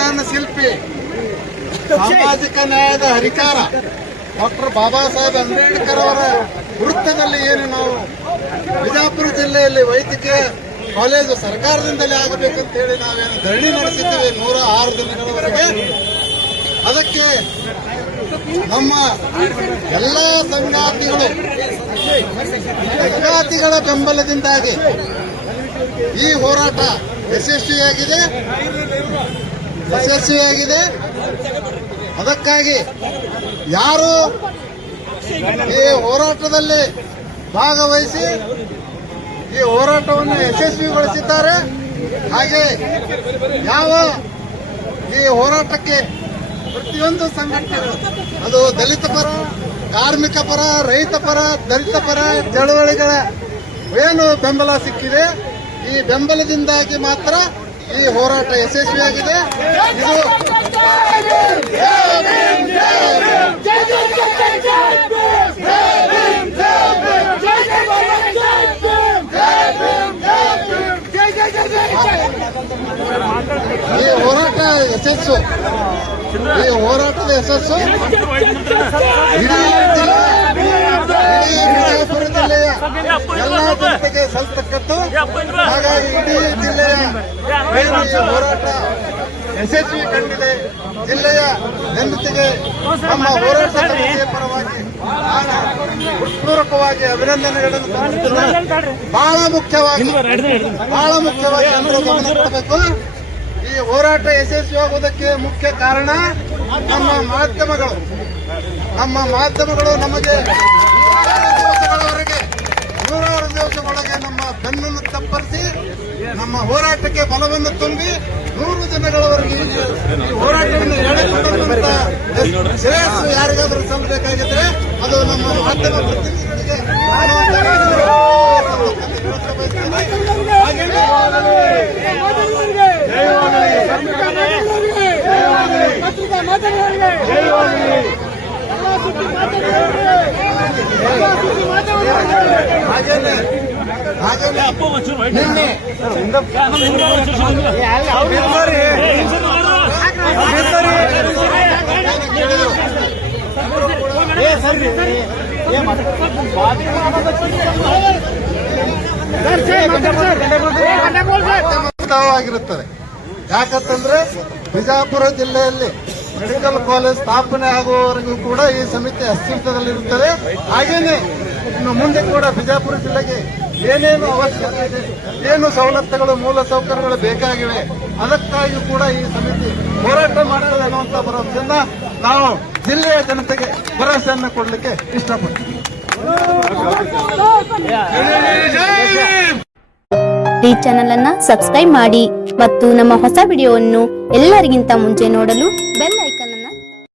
ಸಂವಿಧಾನ ಶಿಲ್ಪಿ, ಸಾಮಾಜಿಕ ನ್ಯಾಯದ ಹರಿಕಾರ ಡಾಕ್ಟರ್ ಬಾಬಾ ಸಾಹೇಬ್ ಅಂಬೇಡ್ಕರ್ ಅವರ ವೃತ್ತದಲ್ಲಿ ಏನು ನಾವು ಬಿಜಾಪುರ ಜಿಲ್ಲೆಯಲ್ಲಿ ವೈದ್ಯಕೀಯ ಕಾಲೇಜು ಸರ್ಕಾರದಿಂದಲೇ ಆಗಬೇಕಂತ ಹೇಳಿ ನಾವೇನು ಧರಣಿ ನಡೆಸಿದ್ದೇವೆ 106 ದಿನಗಳವರೆಗೆ. ಅದಕ್ಕೆ ನಮ್ಮ ಎಲ್ಲ ಸಂಗಾತಿಗಳ ಬೆಂಬಲದಿಂದಾಗಿ ಈ ಹೋರಾಟ ಯಶಸ್ವಿಯಾಗಿದೆ. ಅದಕ್ಕಾಗಿ ಯಾರು ಈ ಹೋರಾಟದಲ್ಲಿ ಭಾಗವಹಿಸಿ ಈ ಹೋರಾಟವನ್ನು ಯಶಸ್ವಿಗೊಳಿಸಿದ್ದಾರೆ, ಹಾಗೆ ಯಾವ ಈ ಹೋರಾಟಕ್ಕೆ ಪ್ರತಿಯೊಂದು ಸಂಘಟನೆಗಳು, ಅದು ದಲಿತ ಪರ, ಕಾರ್ಮಿಕ ಪರ, ರೈತ ಪರ, ದಲಿತ ಪರ ಚಳವಳಿಗಳ ಏನು ಬೆಂಬಲ ಸಿಕ್ಕಿದೆ, ಈ ಬೆಂಬಲದಿಂದಾಗಿ ಮಾತ್ರ ಈ ಹೋರಾಟ ಯಶಸ್ವಿಯಾಗಿದೆ. ಇದು ಈ ಹೋರಾಟದ ಯಶಸ್ಸು ಇಡೀ ಬಿಜಾಪುರ ಜಿಲ್ಲೆಯ ಎಲ್ಲ ಜನತೆಗೆ ಸಲ್ತಕ್ಕದ್ದು. ಹಾಗಾಗಿ ಇಡೀ ಜಿಲ್ಲೆಯ ಹೋರಾಟ ಯಶಸ್ವಿ ಕಂಡಿದೆ. ಜಿಲ್ಲೆಯ ಜನತೆಗೆ ನಮ್ಮ ಹೋರಾಟ ಸಮಿತಿಯ ಪರವಾಗಿ ಹೃತ್ಪೂರ್ವಕವಾಗಿ ಅಭಿನಂದನೆಗಳನ್ನು ಸಲ್ಲಿಸುತ್ತೇನೆ. ಬಹಳ ಮುಖ್ಯವಾಗಿ ಅಂದ್ರೆ ಗಮನ ಕೊಡಬೇಕು, ಈ ಹೋರಾಟ ಯಶಸ್ವಿಯಾಗುವುದಕ್ಕೆ ಮುಖ್ಯ ಕಾರಣ ನಮ್ಮ ಮಾಧ್ಯಮಗಳು ನಮಗೆ 106 ದಿವಸಗಳೊಳಗೆ ನಮ್ಮ ಬೆನ್ನನ್ನು ತಪ್ಪರಿಸಿ ನಮ್ಮ ಹೋರಾಟಕ್ಕೆ ಬಲವನ್ನು ತುಂಬಿ 100 ದಿನಗಳವರೆಗೆ ಈ ಹೋರಾಟವನ್ನು ಎಳೆದುಕೊಂಡಂತ ಶ್ರೇಯಸ್ಸು ಯಾರಿಗಾದರೂ ಸಲ್ಲಬೇಕಾಗಿದ್ರೆ ಅದು ನಮ್ಮ ಮಾಧ್ಯಮ ಪ್ರತಿನಿಧಿಗಳಿಗೆ ನಿನ್ನೆ ಆಗಿರುತ್ತದೆ. ಯಾಕಂತಂದ್ರೆ ಬಿಜಾಪುರ ಜಿಲ್ಲೆಯಲ್ಲಿ ಮೆಡಿಕಲ್ ಕಾಲೇಜ್ ಸ್ಥಾಪನೆ ಆಗುವವರೆಗೂ ಕೂಡ ಈ ಸಮಿತಿ ಅಸ್ತಿತ್ವದಲ್ಲಿರುತ್ತದೆ. ಹಾಗೇನೆ ಇನ್ನು ಮುಂದೆ ಕೂಡ ಬಿಜಾಪುರ ಜಿಲ್ಲೆಗೆ ಏನೇನು ಅವಶ್ಯಕತೆ ಇದೆ, ಏನು ಸವಲತ್ತುಗಳು, ಮೂಲ ಸೌಕರ್ಯಗಳು ಬೇಕಾಗಿವೆ, ಅದಕ್ಕಾಗಿ ಕೂಡ ಈ ಸಮಿತಿ ಹೋರಾಟ ಮಾಡುತ್ತದೆ ಅನ್ನುವಂಥ ಭರವಸೆಯನ್ನ ನಾವು ಜಿಲ್ಲೆಯ ಜನತೆಗೆ ಭರವಸೆಯನ್ನು ಕೊಡಲಿಕ್ಕೆ ಇಷ್ಟಪಡ್ತೀವಿ. ಈ ಚಾನೆಲ್ ಅನ್ನ ಸಬ್ಸ್ಕ್ರೈಬ್ ಮಾಡಿ ಮತ್ತು ನಮ್ಮ ಹೊಸ ವಿಡಿಯೋವನ್ನು ಎಲ್ಲರಿಗಿಂತ ಮುಂಚೆ ನೋಡಲು ಬೆಲ್ ಐಕಾನ್